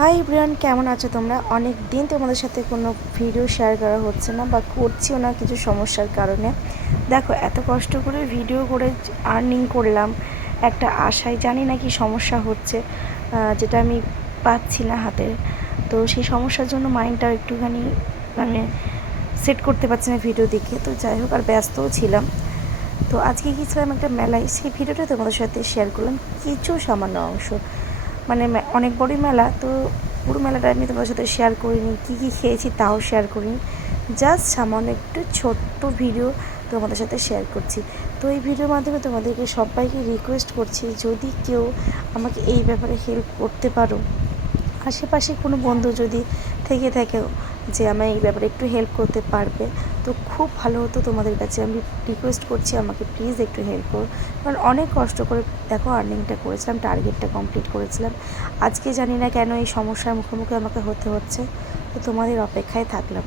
Hi everyone, কেমন আছো তোমরা? অনেক দিন তোমাদের সাথে কোনো ভিডিও শেয়ার করা হচ্ছে না বা করছিও না কিছু সমস্যার কারণে। দেখো, এত কষ্ট করে ভিডিও করে আর্নিং করলাম একটা আশায়, জানি না কি সমস্যা হচ্ছে, যেটা আমি পাচ্ছি না হাতে। তো সেই সমস্যার জন্য মাইন্ডটা একটুখানি মানে সেট করতে পারছি না ভিডিও দেখে। তো যাই হোক, আর ব্যস্তও ছিলাম। তো আজকে গিয়েছিলাম একটা মেলায়, সেই ভিডিওটা তোমাদের সাথে শেয়ার করলাম কিছু সামান্য অংশ। মানে অনেক বড়ই মেলা, তো পুরো মেলাটা আমি তোমাদের সাথে শেয়ার করিনি, কী কী খেয়েছি তাও শেয়ার করিনি। জাস্ট সামান্য একটু ছোট্ট ভিডিও তোমাদের সাথে শেয়ার করছি। তো এই ভিডিওর মাধ্যমে তোমাদেরকে সবাইকে রিকোয়েস্ট করছি, যদি কেউ আমাকে এই ব্যাপারে হেল্প করতে পারো, আশেপাশে কোনো বন্ধু যদি থেকে থাকে যে আমায় এই ব্যাপারে একটু হেল্প করতে পারবে, তো খুব ভালো হতো। তোমাদের কাছে আমি রিকোয়েস্ট করছি, আমাকে প্লিজ একটু হেল্প করো। কারণ অনেক কষ্ট করে দেখো আর্নিংটা করেছিলাম, টার্গেটটা কমপ্লিট করেছিলাম। আজকে জানি না কেন এই সমস্যার মুখোমুখি আমাকে হতে হচ্ছে। তো তোমাদের অপেক্ষায় থাকলাম।